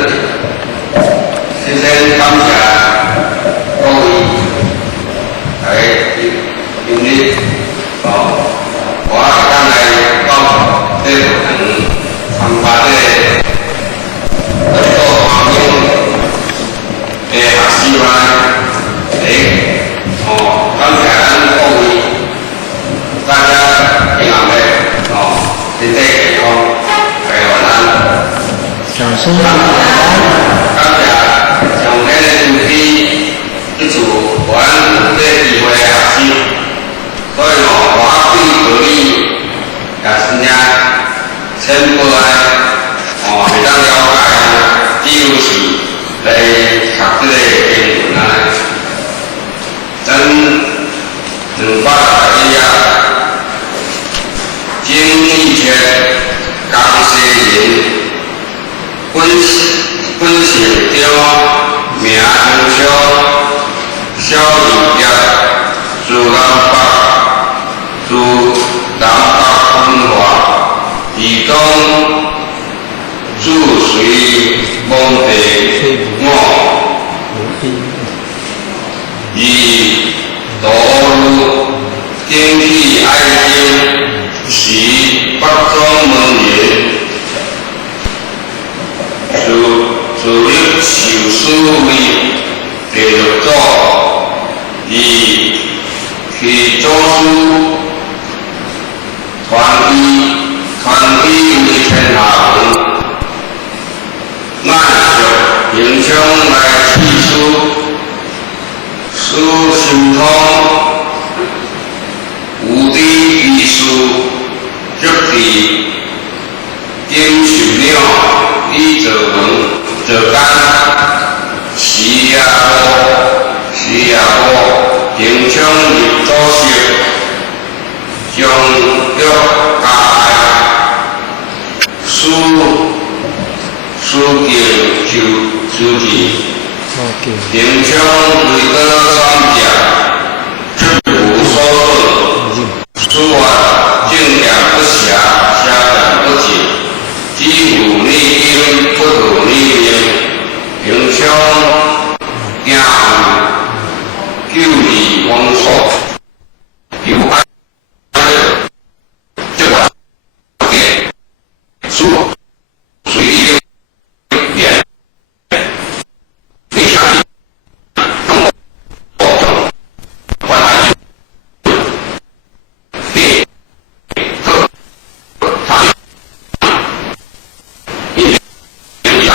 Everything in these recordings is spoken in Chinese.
先生感谢各位来今日我刚来到这个参加这个做环境的学习班，感谢咱各位大家平安的身体健康，还有咱掌声欢迎。感谢上天的主题，一次还这机会学习，所以我对你也是呢，前辈会当了解，只有是来读这个经文啊，咱200经济学讲些人。本性中名相小人业，自南北分化，以中自随蒙地我，以道路经济爱经，是北中门人。自立受思维第六组，以其祖师传递为天下文，按着影响来启示，使心通无敌意识，即地经受了以作文。这干是也无影响入组织，将约加书经就自己，影响为得三者，知无所损，书外正言不暇，下言不尽，只有内应不合内应。影响行救利方所，有爱这个给书随意点，你想通过换来第个他一来。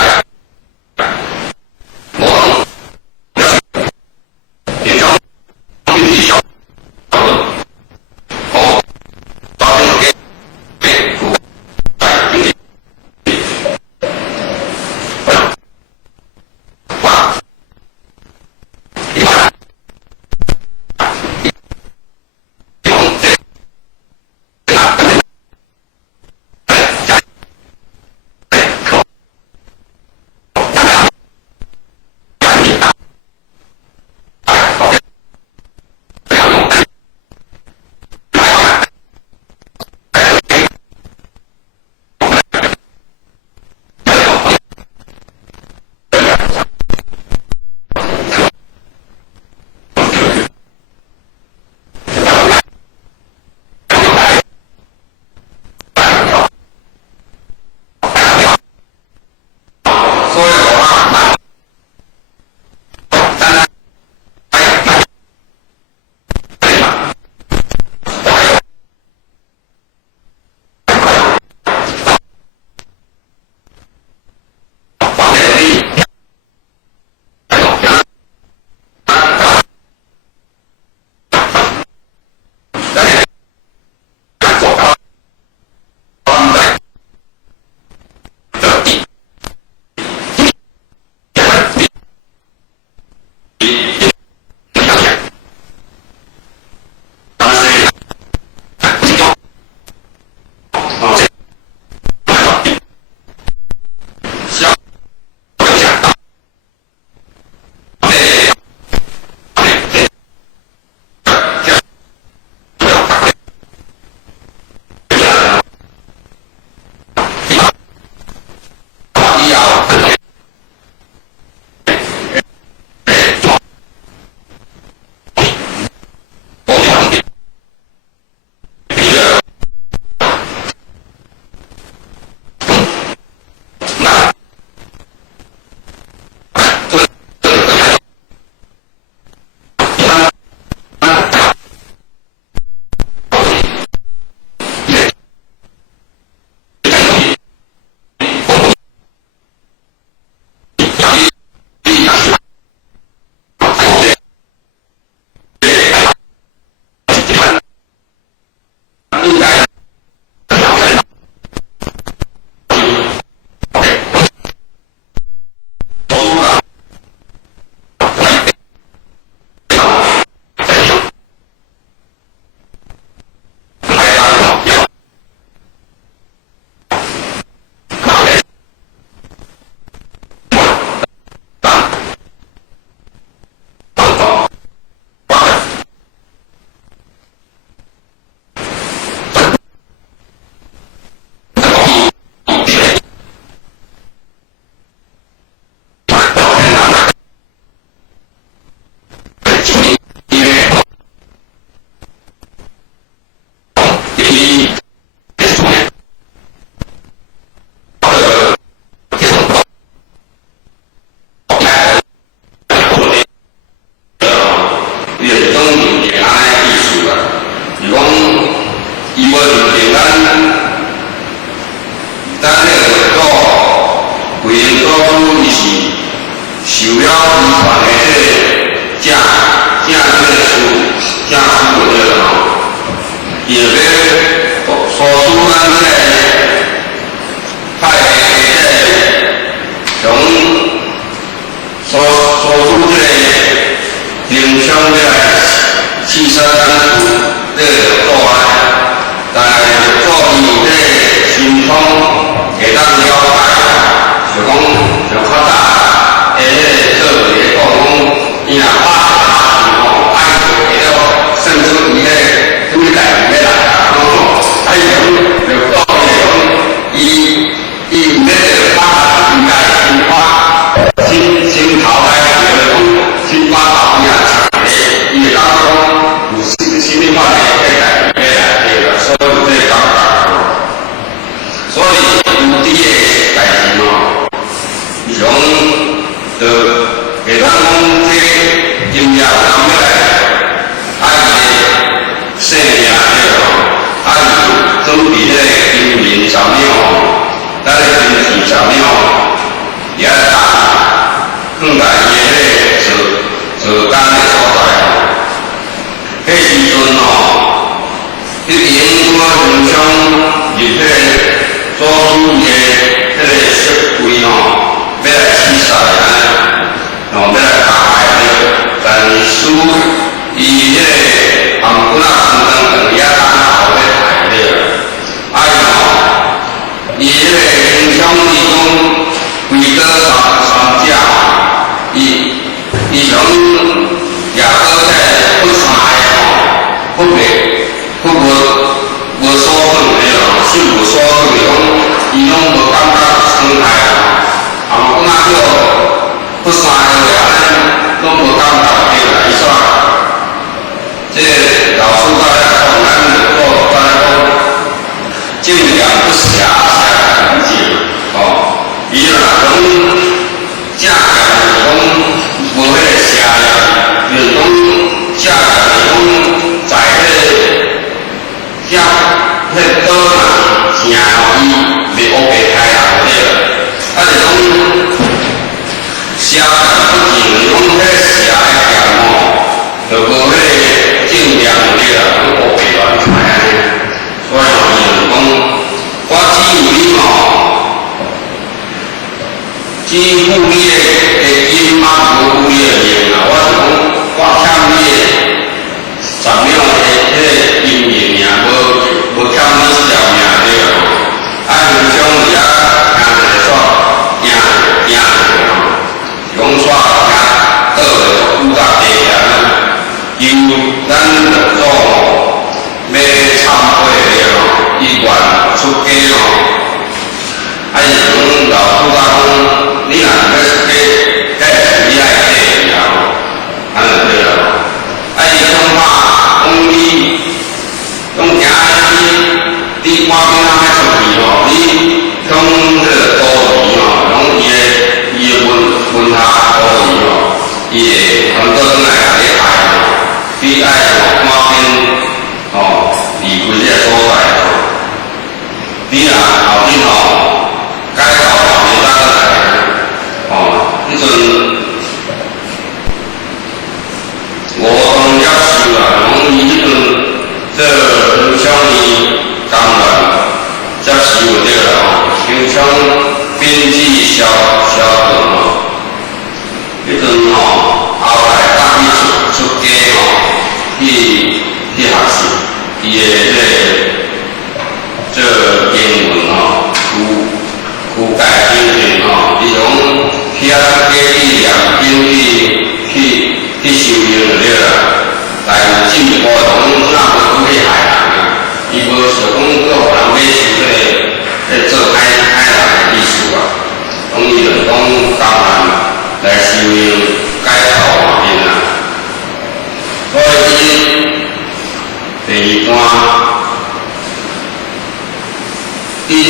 受了遗传的这个正这个出的这个伊就要所属咱这个派的这个从所属这个影响这个汽车产出这个做法，但是做伊这个新创会当了解，就讲就较早诶，做伊个讲，伊若拍吼，爱做了，甚至伊个什么代志要来啊，爱用就到伊讲，伊毋免就拍应该先头来就讲，先把头伊啊插咧，伊会当讲有什么款的代志要来，对啦，所以这个感觉，所以有啲个代志吼，像就会当讲这音乐人要来，爱个生命对咯，爱准备这个金银上面吼，咱个金钱上面吼，也打放在伊个做工的所在吼，迄时阵吼，迄边我影响入迄个做主的迄个设备吼。要来起赛啊！要来打牌的，但是伊迄个含骨啊、酸汤也当好要排的，伊迄个影响伊讲规个三者，伊从也搁在不三个不无所讲的咯，是无所讲的讲，伊拢无感觉伤害啊。我那个不三个啊，拢无感觉对啦，伊煞这老师在讲，咱就做在讲尽量不狭下干净哦。伊若讲正讲讲无迄个邪了，就是讲正讲在迄迄刀嘛正吼，伊袂乌白开人对啦。啊，就讲写不尽，讲迄个写的点吼，就无迄个正量对啦，我白乱猜安尼。所以吼，伊就讲，我只有你吼，只有你的音嘛，无有你的音啦。我是讲，我欠你的10秒的迄个音命尔，无欠你1条命对啦。啊，平常伊啊听一个煞。讲煞倒个古早地点，因咱着做要参会了，意愿出家咯，啊是讲老古早讲，你若要出家，你爱这样，安就对了。啊伊讲怕讲你讲行你外边仔要出去吼，你讲迄个道理吼，讲伊的文下道理吼，伊会很多转来甲你害吼，你爱外边吼离开这个所在吼，你若后天吼改到后面再来吼，迄阵我当了修啦，讲伊迄阵这影响伊工人接受对啦吼，影响编辑销售吼，迄阵吼后来当伊出家吼，去学习伊的这英文吼，有改进点吼，伊从去出家去念经去修行就对啦，但有进步讲那无去害人啊，伊无想讲个互人要修这做歹人的意思啊，讲伊就讲工人来修行改头换面啊，所以第二段。第一，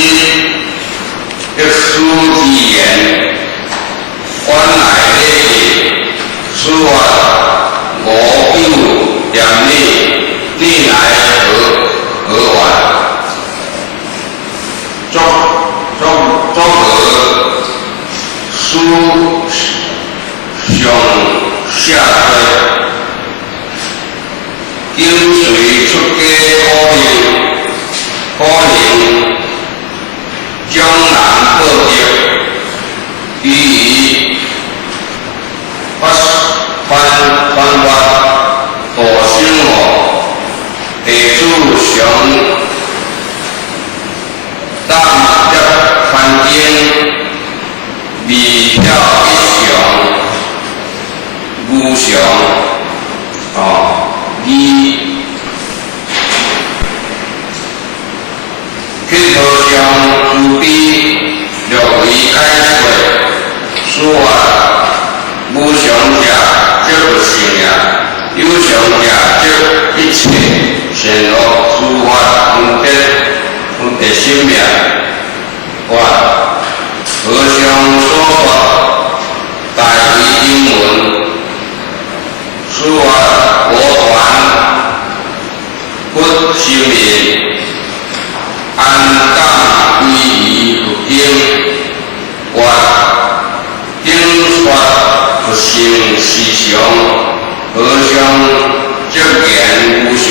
要书之言，官来礼，书法我有两力，历来何晚？综合书上下衰，跟随出家可能江南报德，予以发大生活，地主上淡入凡间，未了一常，无常去头上自卑，略为解释，说无常者即不成也，有常者即一切善恶诸法分别生命。或和尚所说大义经文，说我传不心明，安当归于不经，或经说不成实相，和尚即言无常，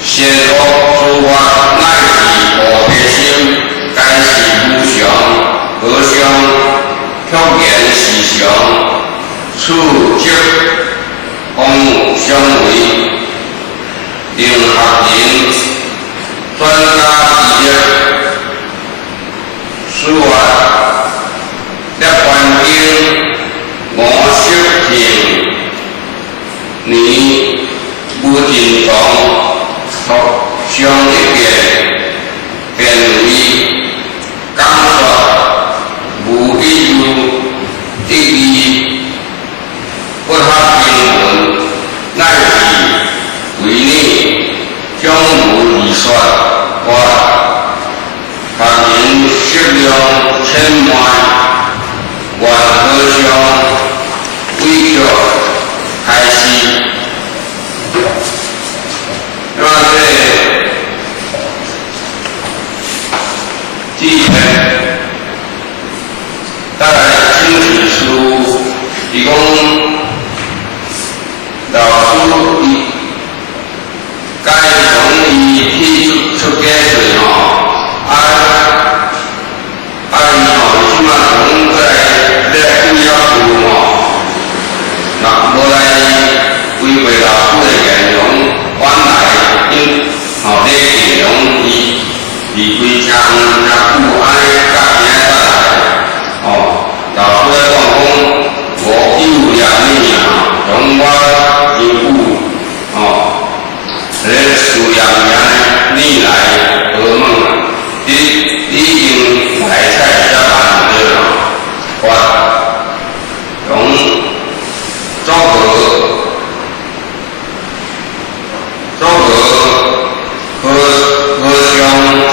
善恶诸法乃是菩提心，皆是无常，和尚却言是常，此即空相违，应合人专家之曰，此话涅槃经五识听，你无尽常，上一遍便为讲说无一如一义，不他经文，乃是为你将无而说，或他人适量千万，愿和尚为着开示。第二，带来经史书，伊讲老师伊该从伊去出家时伊即马从在主要那无来违背老师的言容，反来因这内容伊规腔久安尼甲今仔来，老师咧讲我有念你从我因故咧事业名你来何问？你已经来菜加班了，我从周和尚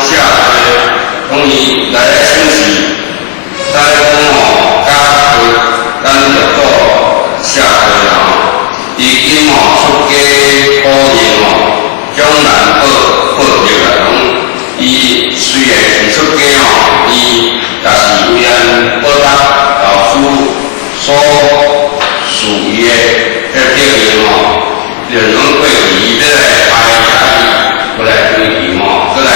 下来，讲伊来清洗，再讲咱就做下来已经出家可能将来报着来讲，伊虽然是出家伊也是为咱报答老师所属于的这个就能对伊要来排解，要来对伊要来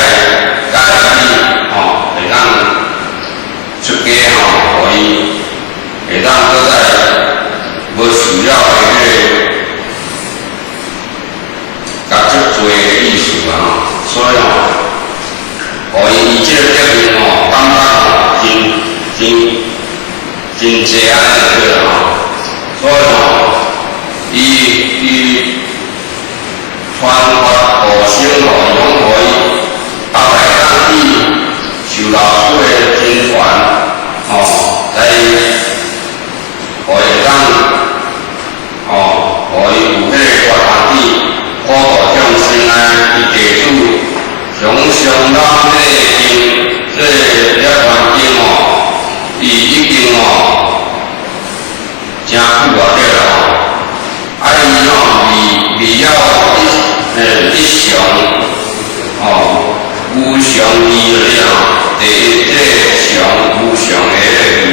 解释会当出家互伊会当搁在无需要的甲足多的意思所以互伊这个责任感觉真济安尼个所以伊传法互生互伊后来当伊受老师的真传在互伊当互伊有迄个大堂弟普度众生伊地主上到迄个经，这个涅槃经伊已经真久啊伊未了一常无常义第一个常无常的义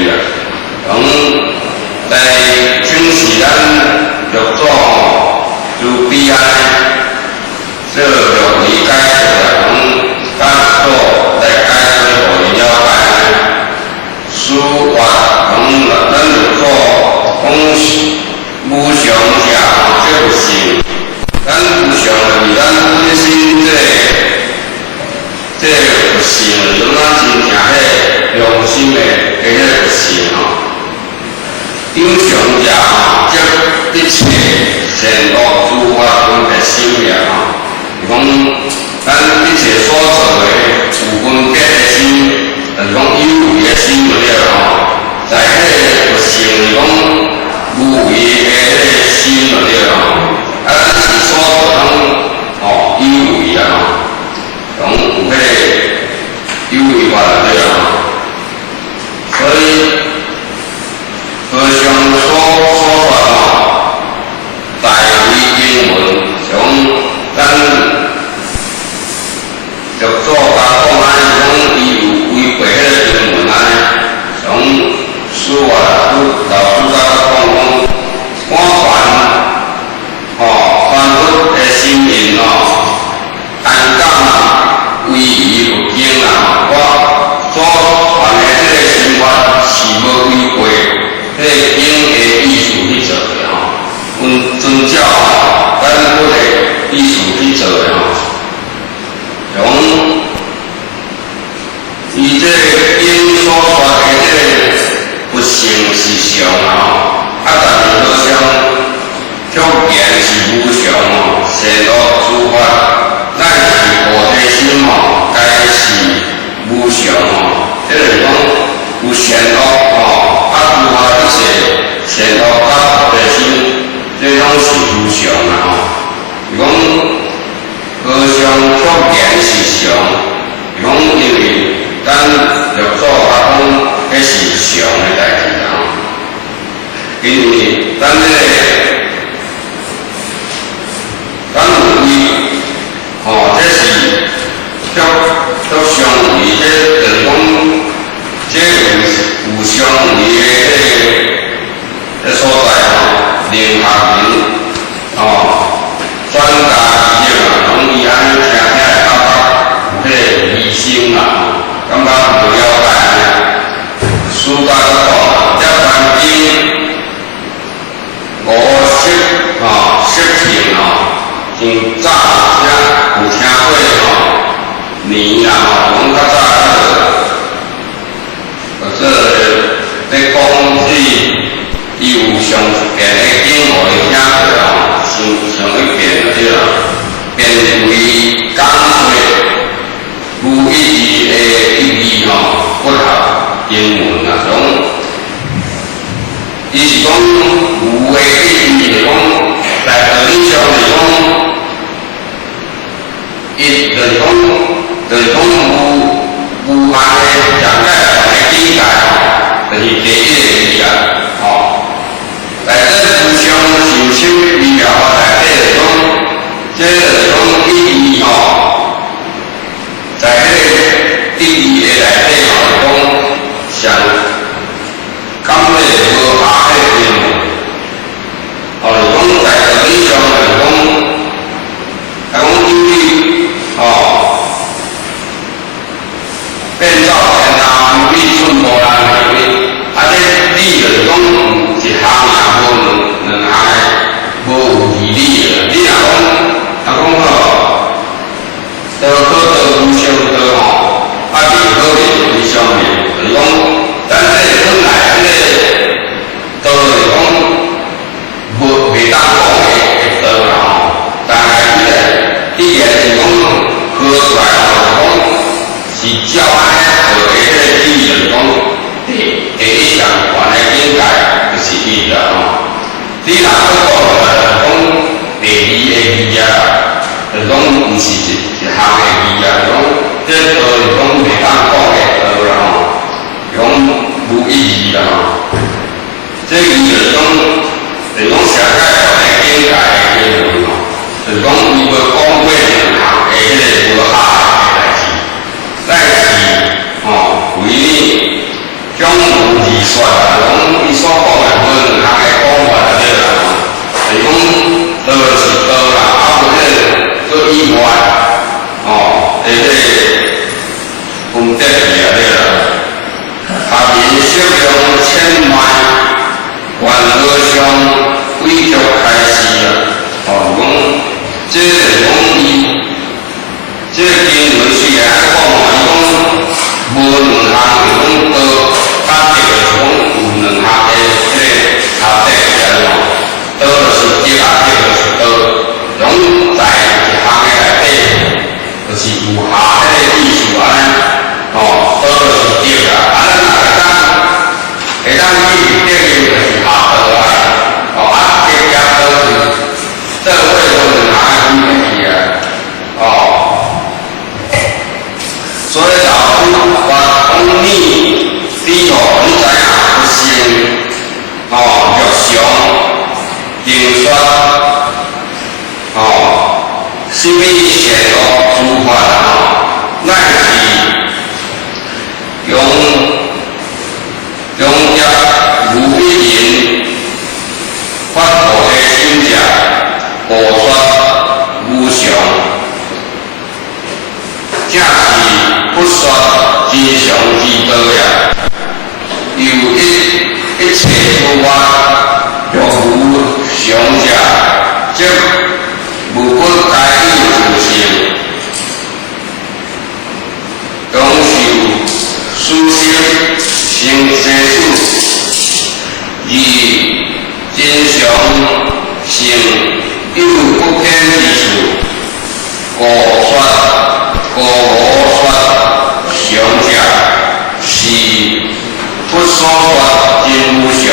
英雄者即一切善恶诸法分别心了是讲咱一切所做的有分别的心，就是讲有为的心就对了在迄个不成是讲无为的迄个心就对了咱是所做拢有为讲有迄个有为法就对了所以和尚所说大为经文，像咱着做甲讲安尼，讲伊有违背迄个经文安尼，像师父老师甲讲传佛的心灵单讲唯义不经我所传的这个心法是无违背。迄个经的意思去做的阮遵照咱佛的意思去做的像伊这个经所说的这个不成是常但是好像却言是无常善恶诸法乃是菩提心该是无常这就是讲有善恶诸法一切善恶甲菩提心，这拢是无常是讲和尚所言是常，是讲因为咱入座甲讲，迄是常的代志因为咱这个咱有为这是足常为，这就是讲这有常为的所在联合人专家研究讲伊安尼听会感觉有迄个疑心感觉无了解师家讲这番经五识性真早有听过年讲较早在讲伊有上一遍的经，互你听过上一遍就对了。便为讲说无一字的意义不合英文种伊是讲有的意义，就是讲在道理上是讲，伊就是讲有限的讲解的境界就是第一个意义在这无常受修微妙法内底讲，这就是讲意义在迄个意义的内底讲上感觉无下的经文，就是讲在道理上就是讲因为变造天下必寸无人这理就是讲有一项无两项的无有义理你若讲道可道无相道面可面无相面，就是讲咱这本来这个道就是讲袂当讲的道但系必然是讲喝出来是教安道的这个意义，就是讲第一项原的境界就是伊你若要讲第二个义就是讲毋是一项的义讲这道是讲袂当讲的道讲无意义这义就是讲社会的境界的经文就是讲伊无讲过两项的迄个无下的代志，乃是为你讲无字说讲伊所讲的无两项的讲法就对啦，就是讲道是道啦，不迄个以外迄个分别去对啦。下面适用千万万和尚为着开示讲这就是讲伊这个经文虽然讲无两项，就是讲道甲这个讲有两项的迄个说，什么邪恶主法乃是用业如一人，发菩提心者，无说无常，正是不说真常之道也。由一切诸法若无常者，即无不该有自性，当受殊心成世事，而真常性有不偏之处，故说故无说常者，是不所说真无常，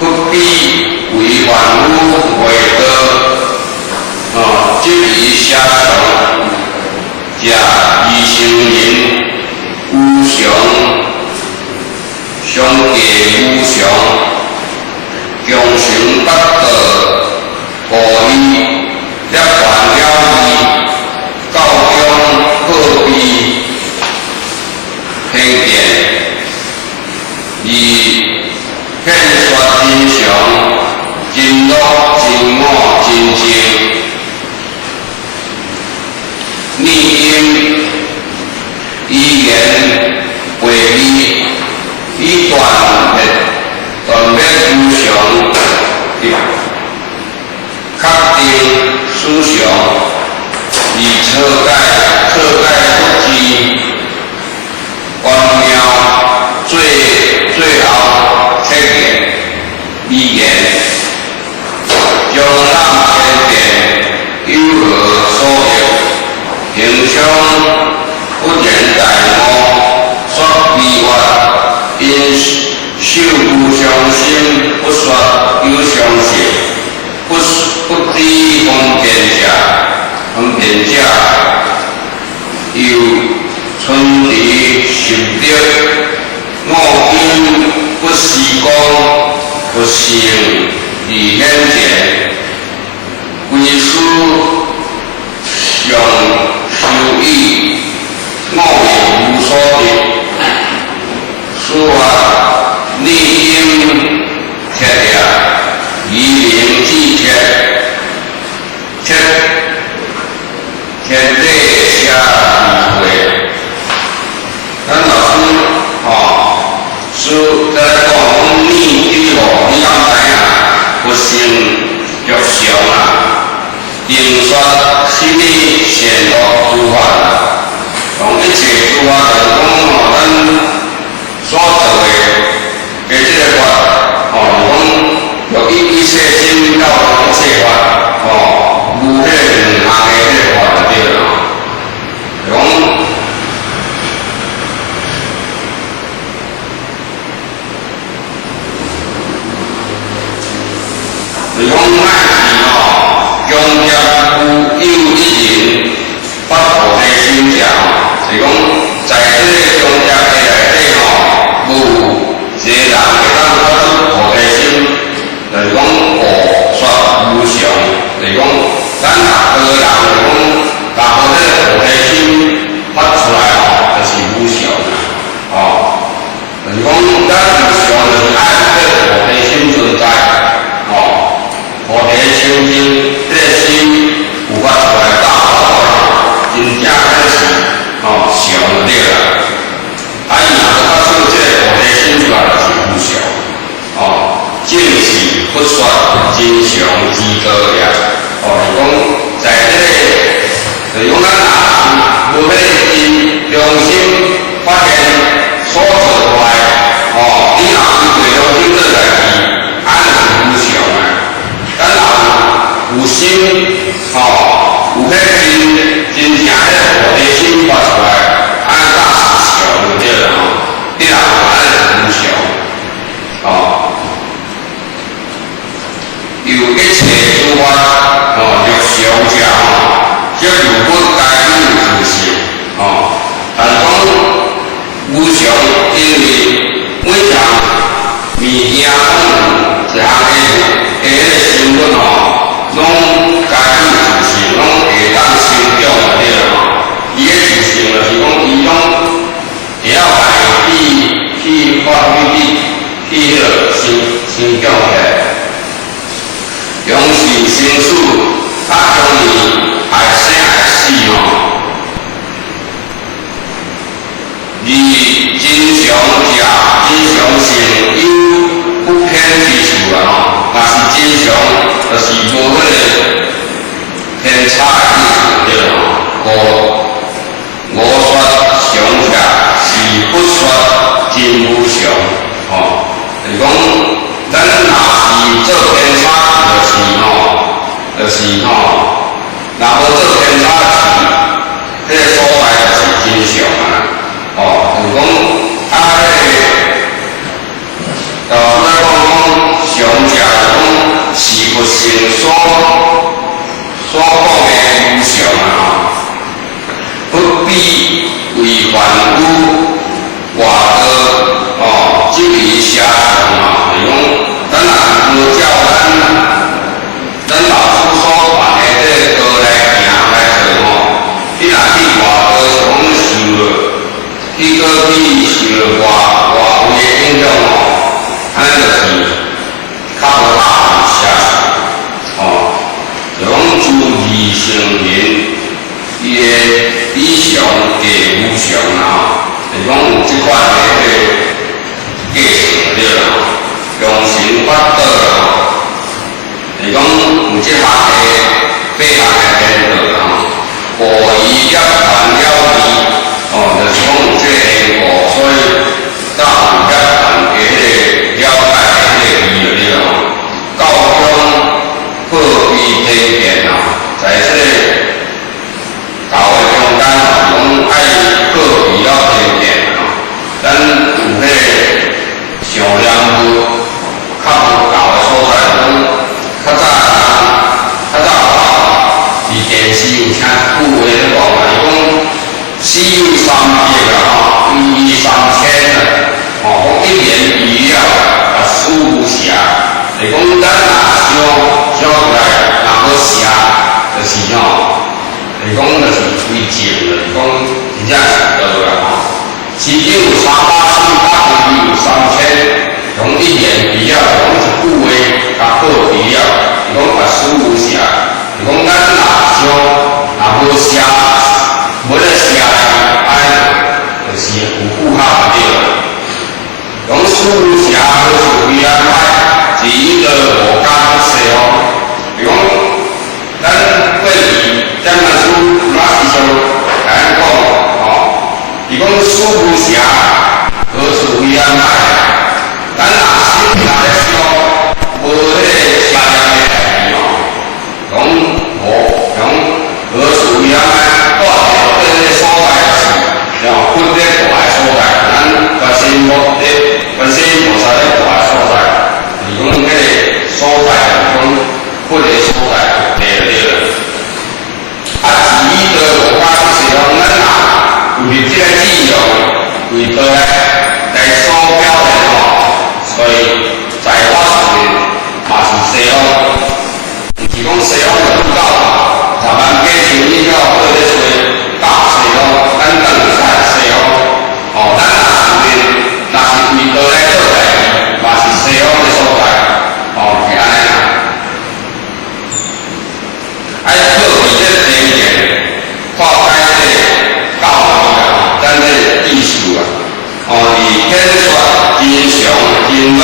不必为万物为道。即以下常，假以成人，无常，相继无常，共成不道，故以涅槃了义，告中破弊偏见，而显说真常，真乐真我真正。逆因以言为理，以断灭无常，确定思想，以彻解不知，观妙最后切言以言，将咱偏见有何所有？平常不言大我，说迷惑，因受无常心，不说有常性，不知分辨者，又存持实力，我因不是讲不成而显现，为师上修义，我也无所得。说话逆因切也，以灵之切，天地下智慧。咱老师在讲逆之路，你敢知影？不成若常并说什么善恶诸法，从一切诸法就是讲咱所做的这个法，就以切心到一切法，无这两项的这个法就对了。就讲乃是用业有一人发菩提心者，是讲在这个中业的内底无一个人会当发出菩提心，就是讲说无常，就是讲咱任何人就是讲，任何这个菩提心发出来就是无常就是讲咱无常就是爱这个菩提心存在菩提修经，这个心有发出来大好真正就是常就对啦。若发出这个菩提心出来就是无常。去迄个先讲起来，用是生死，中年爱生爱死吼。你真常食，真常性有不偏之处啦吼，嘛是真常，就是无迄个偏差的意思对咯。我说常吃是不说真无常吼，就是讲咱若是做偏差，就是吼，若无做偏差是，迄个所在就是真常啊。就是讲，老师来讲，常食讲是不成所讲的无常啊，不必为凡夫活得即离邪常啊。就是讲，咱若无照咱老师所传的这道来行来做你若去活得是讲受了。去过去受外围的影响安尼就是较无大邪就讲自利成人，伊的理想加无常就是讲有即款的计算了用心法道就是讲有即项的8项的天道无疑业传了义。就是讲有这个因果，所以当有业传的迄个了解的迄个义了，教中破弊偏见在这个教的中间讲爱破弊了偏见咱有迄个上念佛较无教的所在，讲较早伫电视有听久的咧讲讲。死有3劫啊，一三千啊，讲1年余了，死无邪。就是讲咱若想出来，若无邪，就是就是讲就是为正了，就是讲真正是道啦死有300，有3000，讲1年余了，讲一句话甲破除了，是讲死无邪。是讲咱若无邪。无咧邪就是有符合对了。讲死无邪就是为安排，是一个无间事比如讲，咱过去咱若书若是像来讲是讲死无邪何是为安排？咱若心若咧想无迄个邪念的代志讲无讲何是为安排？分咧大的所在，咱原先无啥咧大的所在，是讲迄个所在，讲分的所在，对了。至于在我家是讲，咱若为这个资料，为着来所表的所以在我上面嘛是西方，毋是讲西方就到10万几千以后，或者是大西方，咱等于咱若是为道来做代志，嘛是西方的所在，是安尼啦。爱破除这个偏见，化解这个教义咱这个意思伫天说真常真乐。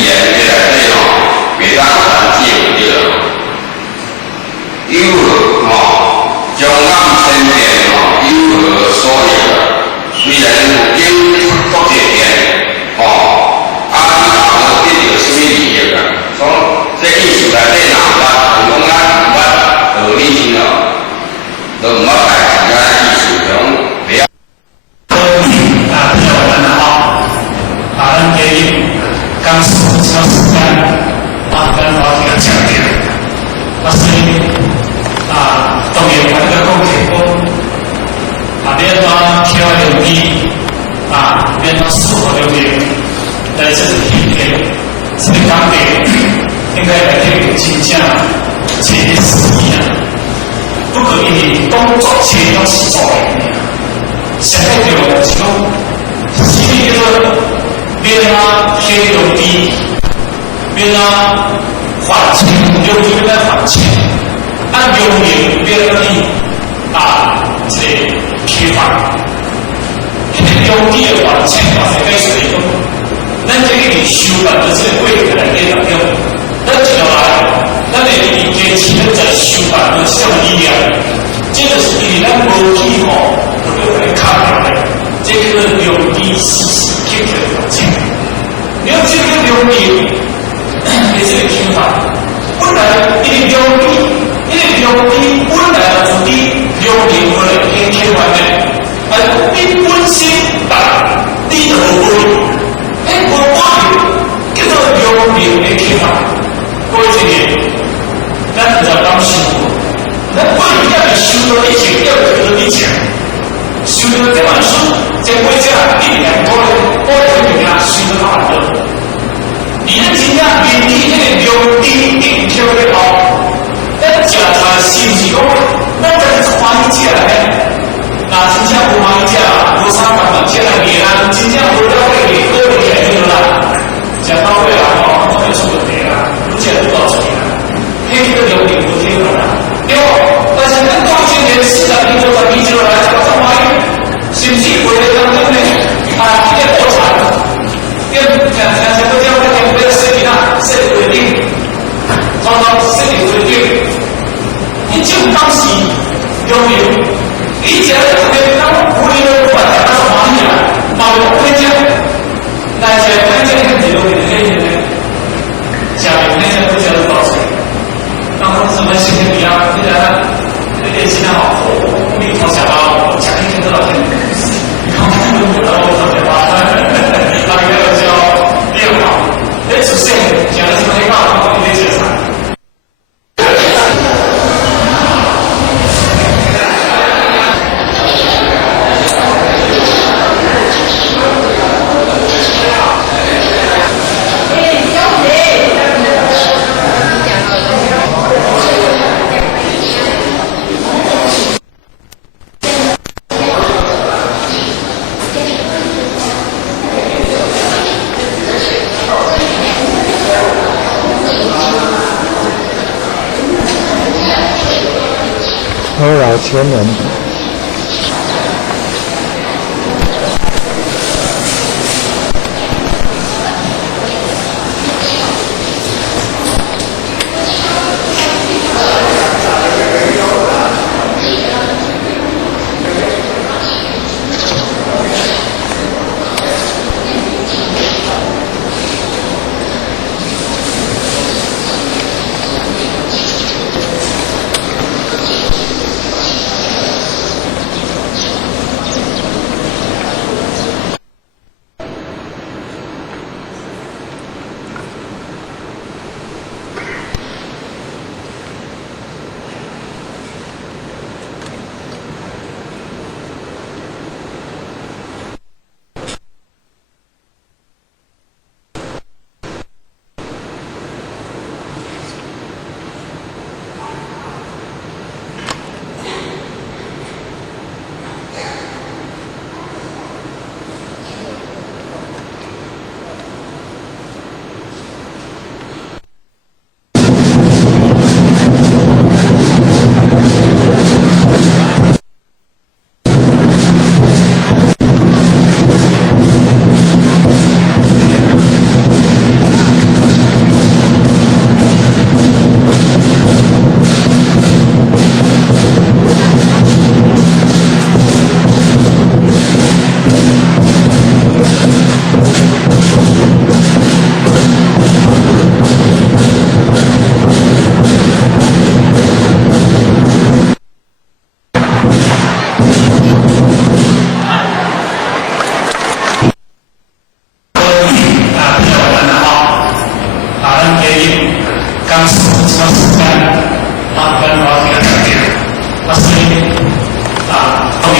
言越来越每当环境的有江南千年有所有虽然有多这点啊，你一定有什么利益的，说这艺术来对哪个成功啊，合理性的，都没改变艺术中不要。刚是超时间跟老铁强调，所以当然我这个讲结果免讲挑留意免讲适合留意，在这里今天这个岗位应该来这个倾向切实际不可以动作切要实做的，现在就是讲实际就是免天有地，免还钱，有地在还钱，按有名免你这批发，有地的还钱，或者该谁用？咱这个收办的这个规格来给咱用，咱接下来，咱的理解起来在收办的项力量，这个是因为咱无计我就来看下来，这个有地细细刻刻的还钱。你要这个留地，你这个听法，本来一留地，本来就地留地过来天天完的，你本身地就无关，无关叫做留地的听法。过一年，咱就当收，咱过一年就收到一千，要收到一千，收到这本书，这回家1年多了，我这边收到哪了？你的真正面对那个留地硬跳的好，咱食出来是不是讲，咱这是欢喜食的？那真正不欢喜食，无啥办法吃来面啊，真正无了解的，好厉害就啦，食到位啦，当然出问题啦，不吃就到嘴啦，迄个留地不听啦，对不？但是咱到今年40年、50年之后来，这么欢喜，是不是为了当中呢？这个破产，要讲不讲？设规定，常常设定规定，你就当时有没有？以前特别当无理的不管他说忙起来，忙我回家，那些关键问题都给黑人呢，家里那些不晓得多少钱，然后什么新的比啊，那个那点现在好，我立刻想到我家里多少钱，然后我特别麻烦，那个叫练好。出现讲的什么黑话，我给你解释。骚扰前人。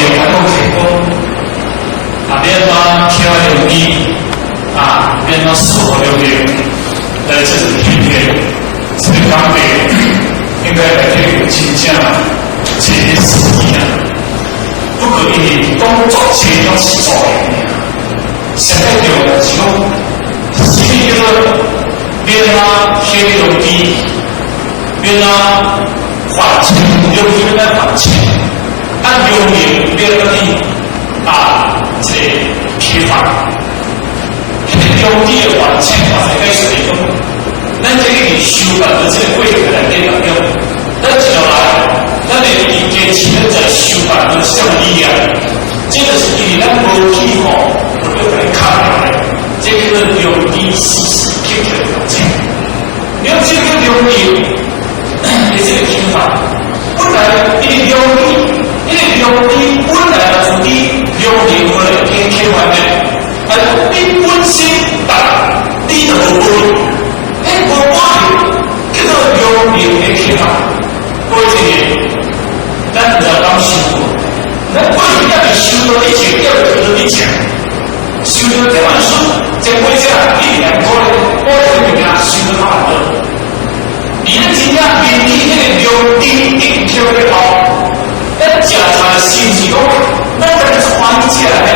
业传统铁工，免当挑流机，免当适合流流来这种体验，这个岗位应该来对有倾向这些事宜不可以工作前要起早的，现在就是讲，是一个免当挑流机，免当还钱，流机免当还钱。按流年免得你这批发，流机的还钱或者该是那种，咱这个收办的这个规格来给咱用，咱接下来咱的意见只能在收办的上力这个是因为咱无批号，我就来看来，这个流机时时刻刻还钱，要这个流机的这个批发，本来一流机。因为流机本来就是你流年过来天开完的，你本身你就无管理，无管理叫做流年的开发。过一年，咱就要当收获，咱过一年要收到一钱，要收到一钱，收到这万数，这回家一年过来，我就给他收到好多。你的真正明年那个流机一跳的好。咱食菜是不是讲，咱这是欢喜食嘞？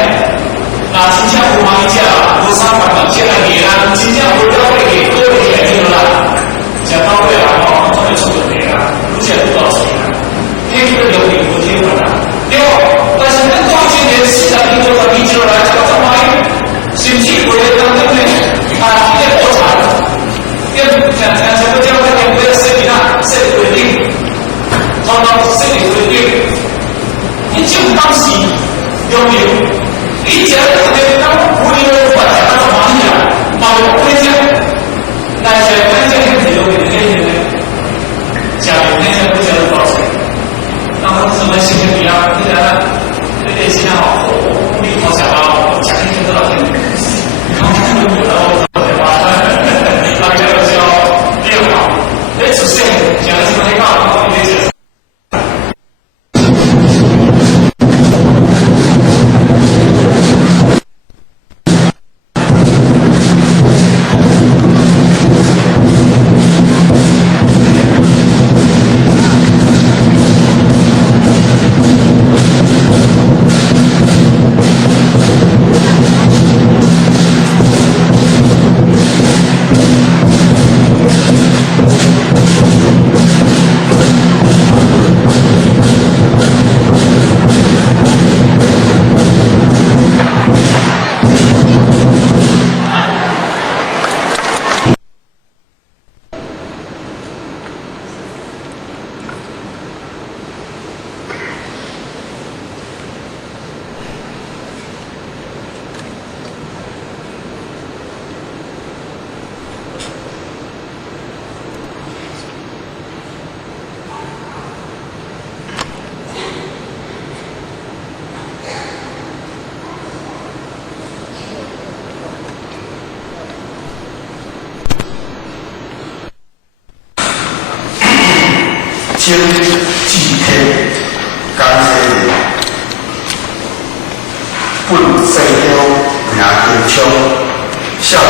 真正有欢喜食，无啥办法食来给啦。真正无了解给，多给来就啦。食到位啦，总会出问题啦。而且不到钱啦，那个流年不贴合啦。对吧？但是咱过去年40年、50年之后来，这个怎么是不是为了当中呢？这个破产，什么叫不要设立啦？设立规定，通通设立规定。你就当时有没有？你讲这个当不理的话，讲到哪里啊？把我回家，那些关键问题都给那些人讲，那些不讲多少钱？那么什么新闻一样？你讲那点现在好，我立刻想到，我讲一天多少钱？然后看到我了，我对吧？大家都是要练好，首先讲的是那个，我理解。经济体感谢本西周名天冲。